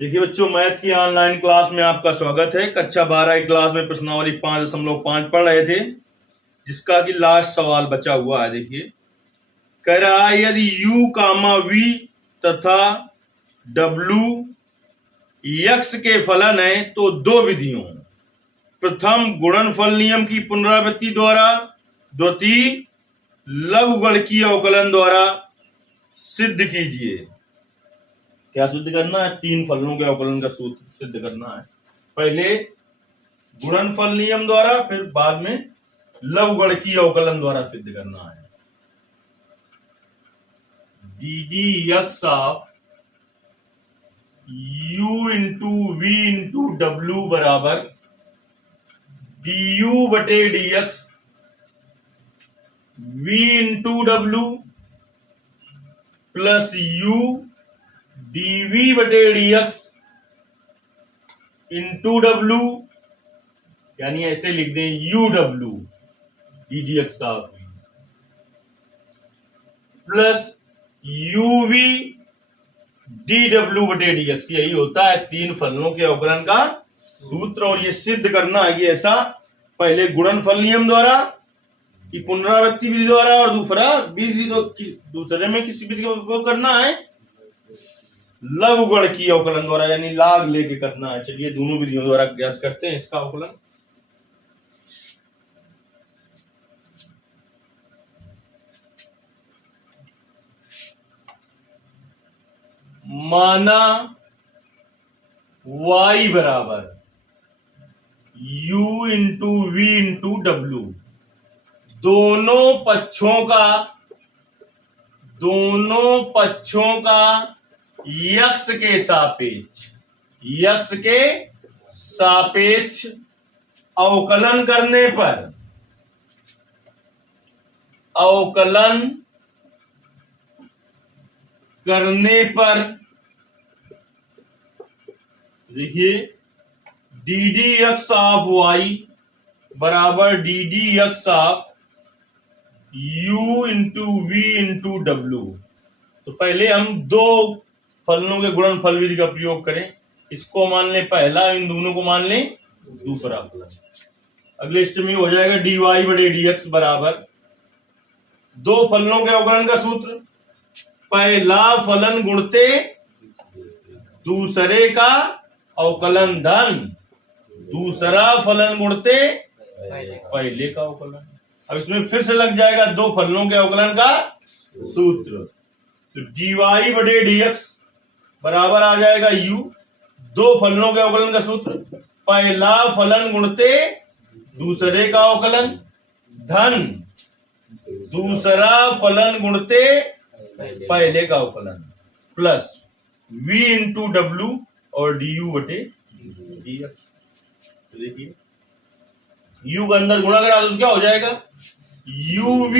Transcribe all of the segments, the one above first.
देखिए बच्चों, मैथ की ऑनलाइन क्लास में आपका स्वागत है। कक्षा 12 की क्लास में प्रश्नावली 5.5 पढ़ रहे थे, जिसका कि लास्ट सवाल बचा हुआ है। देखिए, कह रहा है यदि u, v तथा w x के फलन है तो दो विधियों, प्रथम गुणनफल नियम की पुनरावृत्ति द्वारा, द्वितीय लघुगणकीय अवकलन द्वारा सिद्ध कीजिए। क्या सिद्ध करना है? तीन फलनों के अवकलन का सूत्र सिद्ध करना है। पहले गुणनफल नियम द्वारा, फिर बाद में लघुगणकीय अवकलन द्वारा सिद्ध करना है। ddx of u into v into w बराबर du बटे dx v into w plus u dv बटे dx इंटू w, यानी ऐसे लिख दें uw ddx of plus uv dw बटे dx। यही होता है तीन फलनों के अवकलन का सूत्र। और ये सिद्ध करना है कि ऐसा पहले गुणनफल नियम द्वारा की पुनरावृत्ति विधि द्वारा, और दूसरे में किसी विधि का उपयोग करना है लघुगणकीय अवकलन द्वारा, यानी लाग लेके करना है। चलिए दोनों विधियों द्वारा ज्ञात करते हैं इसका अवकलन। माना y बराबर u into v into w, दोनों पक्षों का यक्स के सापेक्ष अवकलन करने पर देखिए ddx ऑफ y बराबर ddx of u into v into w। तो पहले हम दो फलनों के गुणनफल विधि का प्रयोग करें। इसको मान लें पहला, इन दोनों को मान लें दूसरा फलन। अगले स्टेप में हो जाएगा dy बटे dx बराबर दो फलनों के अवकलन का सूत्र, पहला फलन गुणते दूसरे का अवकलन धन दूसरा फलन गुणते पहले का अवकलन। अब इसमें फिर से लग जाएगा दो फलनों के अवकलन का सूत्र। तो dy बटे dx बराबर आ जाएगा u, दो फलनों के अवकलन का सूत्र, पहला फलन गुणते दूसरे का अवकलन धन दूसरा फलन गुणते पहले का अवकलन, प्लस v इंटू w और du बटे dx। तो देखिए u का अंदर गुणा करा तो क्या हो जाएगा, uv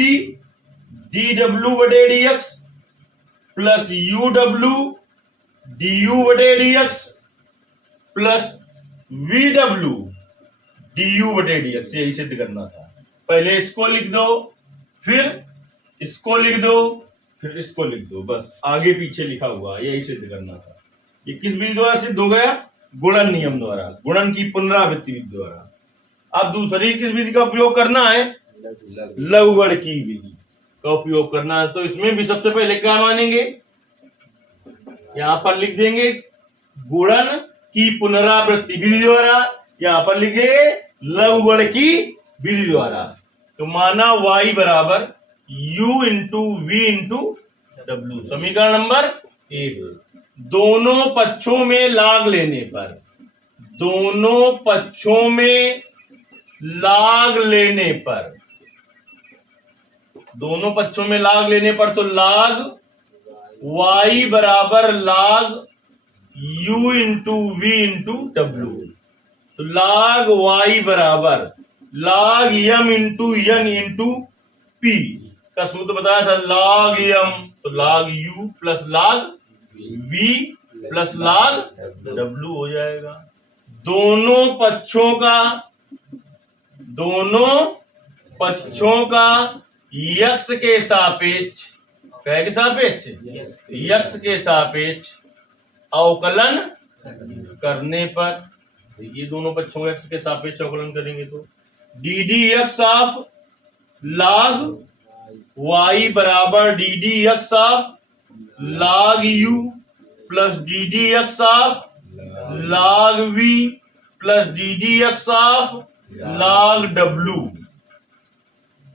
dw बटे dx प्लस uw du बटे dx प्लस vw du बटे dx। यही सिद्ध करना था। पहले इसको लिख दो, फिर इसको लिख दो, फिर इसको लिख दो, बस आगे पीछे लिखा हुआ, यही सिद्ध करना था। ये किस विधि द्वारा सिद्ध हो गया? गुणन नियम द्वारा, गुणन की पुनरावृत्ति विधि द्वारा। अब दूसरी किस विधि का उपयोग करना है? लघुगणकीय विधि का उपयोग करना है। तो इसमें भी सबसे पहले क्या मानेंगे, यहां पर लिख देंगे गुणन की पुनरावृत्ति विधि द्वारा, यहां पर लिख देंगे लघुगणकीय विधि द्वारा। तो माना y बराबर u into v into w, समीकरण नंबर 1। दोनों पक्षों में लाग लेने पर, दोनों पक्षों में लाग लेने पर, दोनों पक्षों में लाग लेने पर, तो लाग y बराबर लाग u into v into w। तो लाग y बराबर लाग m into n into p का सूत्र बताया था, log m तो log u plus log v plus log w हो जाएगा। दोनों पक्षों का यक्स के सापेक्ष क्या के सापेक्ष, यक्स के सापेक्ष अवकलन करने पर, ये दोनों पक्षों को एक्स के सापेक्ष अवकलन करेंगे तो D D x of log y बराबर D D x of log u plus D D x of log v plus D D x of log w।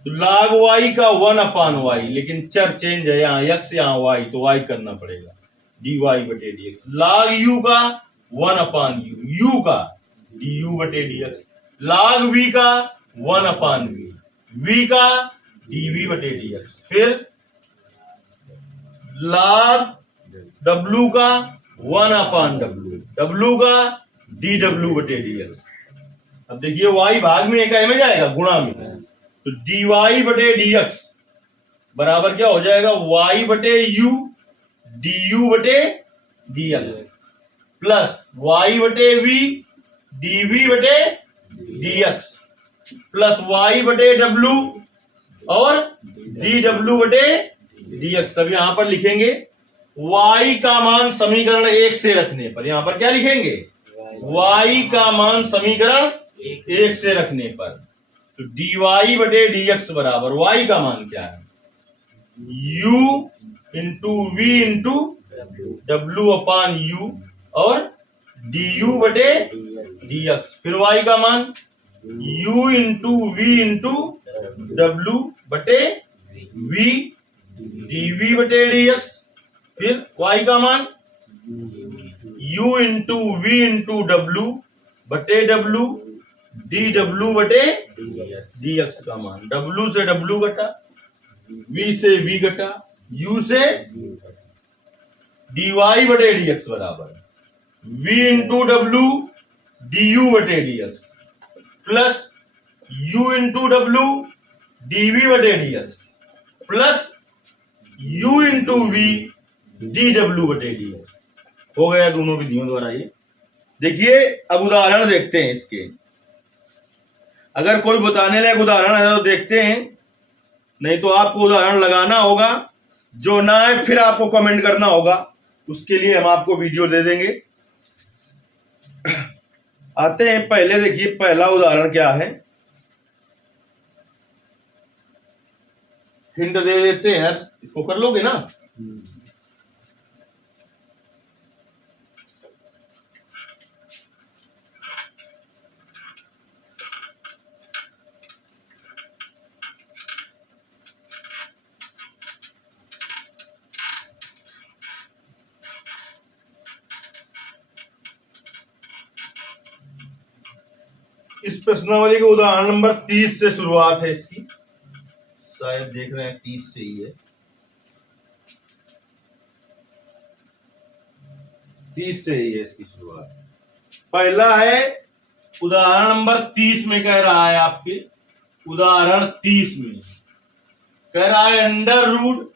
तो log y का 1/y, लेकिन चर चेंज है, यहाँ x यहाँ y, तो y करना पड़ेगा dy बटे dx। log u का 1/u, u का du बटे dx। log v का 1/v, v का dv बटे dx। फिर log w का 1/w, w का dw बटे dx। अब देखिए y भाग में इकाई में जाएगा, गुणा में, तो dy बटे dx बराबर क्या हो जाएगा, y बटे u du बटे dx प्लस y बटे v dv बटे dx प्लस y बटे w और dw बटे dx। सब यहां पर लिखेंगे y का मान समीकरण 1 से रखने पर, यहां पर क्या लिखेंगे, y का मान समीकरण 1 से रखने पर, तो dy बटे dx बराबर y का मान क्या है, u into v into w अपान u और du बटे dx। फिर y का मान u into v into w बटे v dv बटे dx। फिर y का मान u into v into w बटे w dw बटे dx का मान, w से w घटा, v से v घटा, u से dy बटे dx बराबर v इंटू w du बटे dx plus u into w dv बटे dx plus u into v dw बटे dx। हो गया दोनों विधियों द्वारा। ये देखिए अब उदाहरण देखते हैं इसके, अगर कोई बताने लायक उदाहरण है तो देखते हैं, नहीं तो आपको उदाहरण लगाना होगा, जो ना है फिर आपको कमेंट करना होगा, उसके लिए हम आपको वीडियो दे देंगे। आते हैं पहले, देखिए पहला उदाहरण क्या है, हिंट दे देते हैं, इसको कर लोगे ना। इस प्रश्नावली के उदाहरण नंबर 30 से शुरुआत है इसकी, शायद देख रहे हैं 30 से ही है, 30 से ही है इसकी शुरुआत। पहला है उदाहरण नंबर 30 में कह रहा है, आपके उदाहरण 30 में कह रहा है अंडर रूट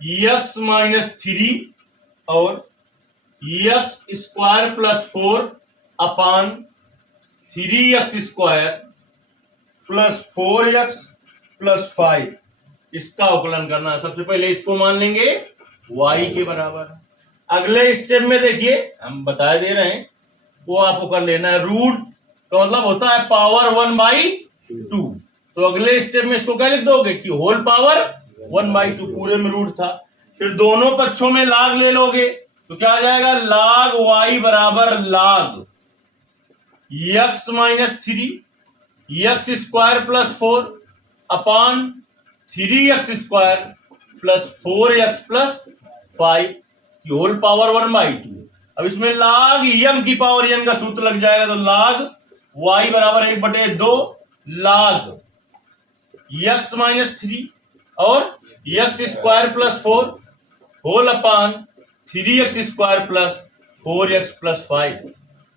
x माइनस 3 और x square plus 4 upon 3x square plus 4x plus 5, इसका अवकलन करना है। सबसे पहले इसको मान लेंगे y के बराबर। अगले स्टेप में देखिए हम बता दे रहे हैं, वो आपको कर लेना है। रूट का मतलब होता है पावर 1/2, तो अगले स्टेप में इसको क्या लिख दोगे कि होल पावर 1/2, पूरे में रूट था। फिर दोनों पक्षों में log ले लोगे तो क्या आ जाएगा, log y बराबर log x minus 3 x square plus 4 upon 3x square plus 4x plus 5 whole power 1/2। अब इसमें log m की पावर n का सूत्र लग जाएगा, तो log y बराबर 1/2 log x माइनस 3 और x square plus 4 whole upon 3x square plus 4x plus 5।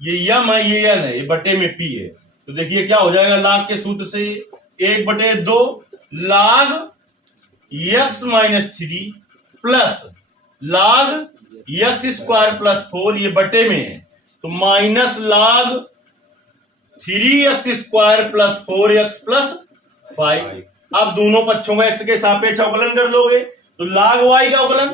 ये यम है, ये n है, ये बटे में p है, तो देखिए क्या हो जाएगा, log के सूत्र से 1/2 log x minus 3 plus log x square plus 4, ये बटे में है, तो minus log 3x square plus 4x plus 5। अब दोनों पक्षों में x के सापेक्ष अवकलन कर लोगे तो log y का अवकलन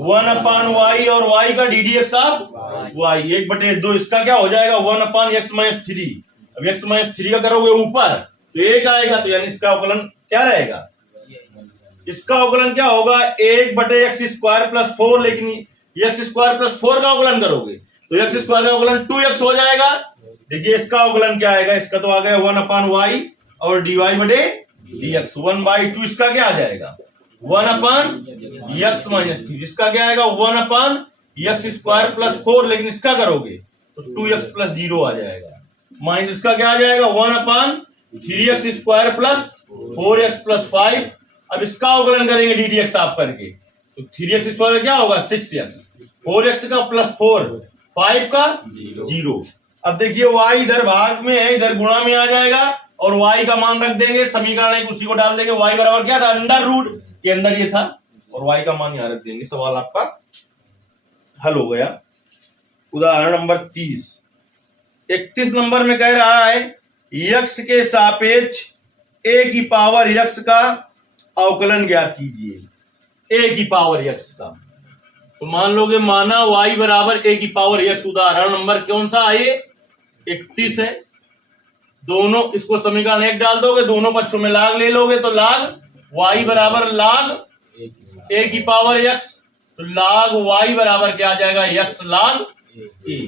1/y और y का D D x of y 1/2 इसका क्या हो जाएगा 1/x-3। अब x-3 का करोगे ऊपर तो 1 आएगा, तो यानी इसका अवकलन क्या रहेगा, इसका अवकलन क्या होगा 1/x² + 4, लेकिन x² + 4 का अवकलन करोगे तो x² का अवकलन 2x हो जाएगा। देखिए इसका अवकलन क्या आएगा, इसका तो आ गया 1/y और dy/dx 1/2, इसका क्या आ जाएगा 1/x-3, इसका क्या आएगा 1/x² + 4, लेकिन इसका करोगे तो 2x + 0 आ जाएगा, माइनस इसका क्या आ जाएगा 1/3x² + 4x + 5। अब इसका अवकलन करेंगे डी डी एक्स आप करके तो 3x² क्या होगा 6x, 4x का +4, 5 का 0। अब देखिए y इधर भाग में है, इधर गुणा में आ जाएगा और y का मान रख देंगे, समीकरण एक उसी को डाल देंगे, y बराबर क्या था √ के अंदर ये था और y का मान यहां रख देंगे, सवाल आपका हल हो गया। उदाहरण नंबर 31 नंबर में कह रहा है x के सापेक्ष a की पावर x का अवकलन ज्ञात कीजिए। a की पावर x का, तो मान लोगे माना y बराबर a की पावर x, उदाहरण नंबर कौन सा है 31 है। दोनों इसको समीकरण 1 डाल दोगे, दोनों पक्षों में log ले लोगे तो log y बराबर log a की पावर x, तो log y बराबर क्या आ जाएगा x log a।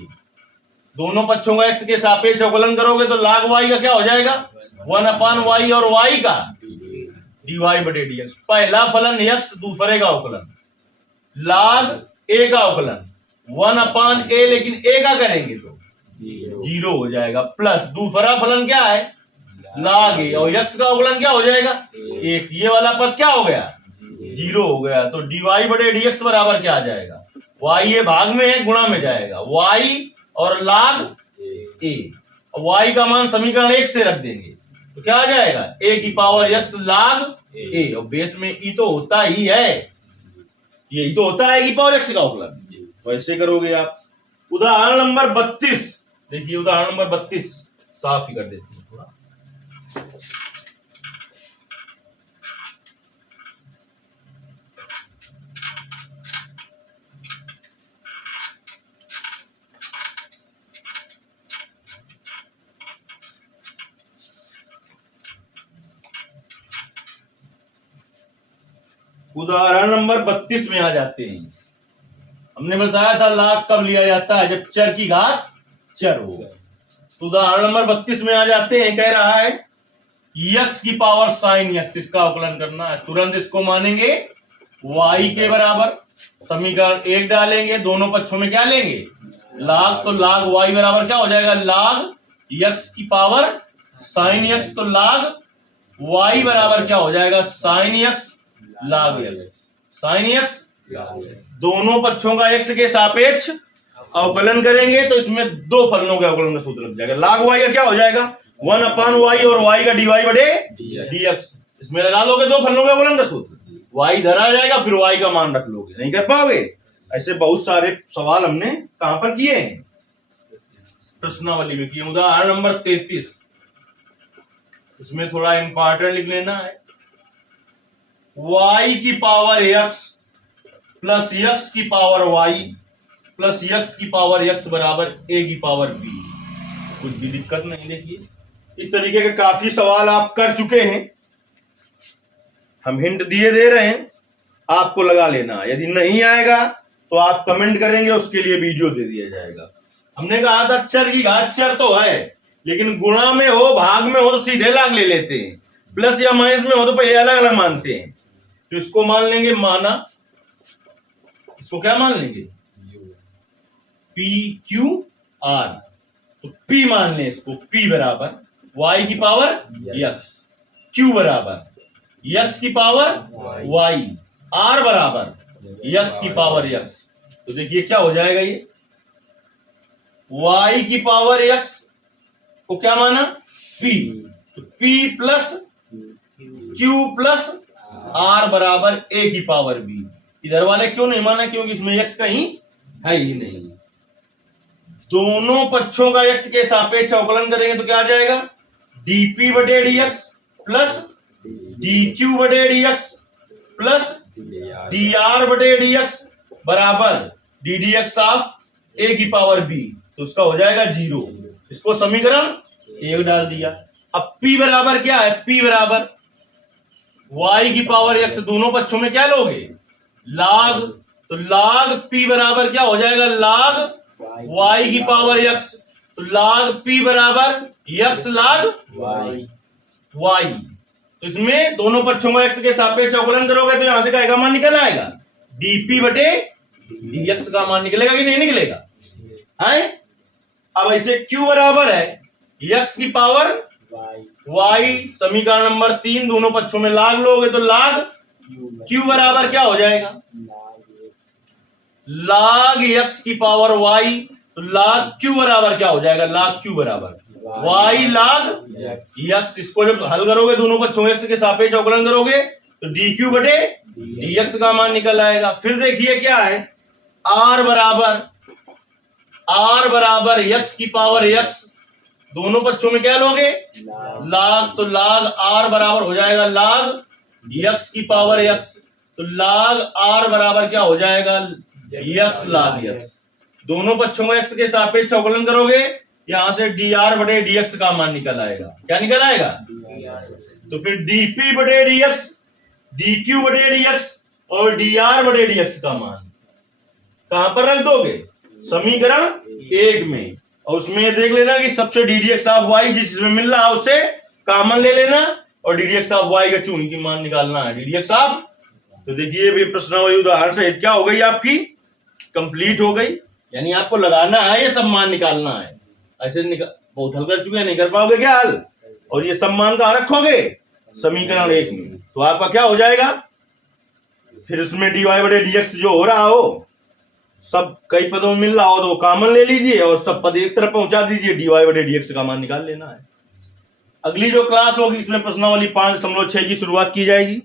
दोनों पक्षों का x के सापेक्ष अवकलन करोगे तो log y का क्या हो जाएगा 1/y और y का dy/dx। पहला फलन x, दूसरे का अवकलन log a का अवकलन 1/a, लेकिन a का करेंगे तो 0 हो जाएगा, प्लस दूसरा फलन क्या है log a और x का अवकलन क्या हो जाएगा 1, ये वाला पद क्या हो गया 0 हो गया, तो dy/dx बराबर क्या आ जाएगा y, ये भाग में है गुणा में जाएगा y और log a, y का मान समीकरण 1 से रख देंगे तो क्या आ जाएगा a की पावर x log a, और बेस में e तो होता ही है, यही तो होता है कि पावर x का अवकलन, तो ऐसे करोगे आप। उदाहरण नंबर 32 देखिए, उदाहरण नंबर 32 साफ ही कर देते हैं थोड़ा। उदाहरण नंबर 32 में आ जाते हैं। हमने बताया था लाभ कब लिया जाता है, जब चर की घात चर हो। तो उदाहरण नंबर 32 में आ जाते हैं, कह रहा है x की पावर sin x, इसका अवकलन करना है। तुरंत इसको मानेंगे y के बराबर, समीकरण 1 डालेंगे, दोनों पक्षों में क्या लेंगे log, तो log y बराबर क्या हो जाएगा log x की पावर sin x, तो log y बराबर क्या हो जाएगा sin x log x, sin x। दोनों पक्षों का x के सापेक्ष अवकलन करेंगे तो इसमें दो फलनों के अवकलन का सूत्र लग जाएगा। log y का क्या हो जाएगा 1/y और y का dy/dx, इसमें लगा लोगे दो फलनों के अवकलन का सूत्र, y इधर आ जाएगा, फिर y का मान रख लोगे, नहीं कर पाओगे। ऐसे बहुत सारे सवाल हमने कहां पर किए हैं, प्रश्नावली में किए। उदाहरण नंबर 33, इसमें थोड़ा इंपॉर्टेंट लिख लेना है। y की पावर x प्लस x की पावर y प्लस x की पावर x बराबर a की पावर b, कुछ भी दिक्कत नहीं। देखिए इस तरीके के काफी सवाल आप कर चुके हैं, हम हिंट दिए दे रहे हैं, आपको लगा लेना। यदि नहीं आएगा तो आप कमेंट करेंगे, उसके लिए वीडियो दे दिया जाएगा। हमने कहा था चर की घात चर तो है, लेकिन गुणा में हो भाग में हो तो सीधे लाग ले लेते हैं, प्लस या माइनस में हो तो पहले अलग अलग मानते हैं। तो इसको मान लेंगे माना, इसको क्या मान लेंगे पी क्यू आर, तो P मान लें इसको, P बराबर y की पावर x, Q बराबर x की पावर y, R बराबर x की पावर x। तो देखिए क्या हो जाएगा, ये y की पावर x को क्या माना P, तो P plus Q plus R बराबर a की पावर b। इधर वाले क्यों नहीं माना, क्योंकि इसमें x कहीं है ही नहीं। दोनों पक्षों का x के सापेक्ष अवकलन करेंगे तो क्या आ जाएगा dp/dx plus dq/dx plus D R बटे डी एक्स बराबर डी डी एक्स ऑफ ए की पावर बी, तो उसका हो जाएगा 0। इसको समीकरण 1 डाल दिया। अब p बराबर क्या है, p बराबर y की पावर x, दोनों पक्षों में क्या लोगे, log, तो log p बराबर क्या हो जाएगा, log y की पावर x, तो log p बराबर x log y। तो इसमें दोनों पक्षों को x के सापेक्ष अवकलन करोगे तो यहां से क्या मान निकल आएगा, dp बटे dx का मान निकलेगा कि नहीं निकलेगा, है। अब ऐसे q बराबर है x की पावर y, समीकरण नंबर 3, दोनों पक्षों में log लोगे तो log q बराबर क्या हो जाएगा, log x की पावर y, तो log q बराबर क्या हो जाएगा, log q बराबर y log x। इसको जब हल करोगे दोनों पक्षों x के सापेक्ष अवकलन करोगे तो dq बटे dx का मान निकल आएगा। फिर देखिए क्या है, r बराबर x की पावर x, दोनों पक्षों में क्या लोगे, log, तो log r बराबर हो जाएगा log x की पावर x, तो log r बराबर क्या हो जाएगा, x log x। दोनों पक्षों को x के सापेक्ष अवकलन करोगे, यहां से dr बटे dx का मान निकल आएगा। क्या निकल आएगा, तो फिर dp बटे dx, dq बटे dx और dr बटे dx का मान कहां पर रख दोगे, समीकरण 1 में। और उसमें देख लेना कि सबसे ddx ऑफ y जिसमें मिल रहा है उससे कॉमन ले लेना और ddx ऑफ y का चुन की मान निकालना है, ddx ऑफ। तो देखिए ये प्रश्नावली उदाहरण से क्या हो गई, आपकी कंप्लीट हो गई। यानी आपको लगाना है, ये सब मान निकालना है। ऐसे बहुत हल कर चुके हैं, नहीं कर पाओगे क्या हल, और ये सब मान कहां रखोगे, समीकरण 1 में। तो आपका क्या हो जाएगा, फिर उसमें dy बटे dx जो हो रहा हो, सब कई पदों में मिल रहा हो तो कॉमन ले लीजिए और सब पद एक तरफ पहुंचा दीजिए, dy बटे dx का मान निकाल लेना है। अगली जो क्लास होगी इसमें प्रश्नावली 5.6 की शुरुआत की जाएगी।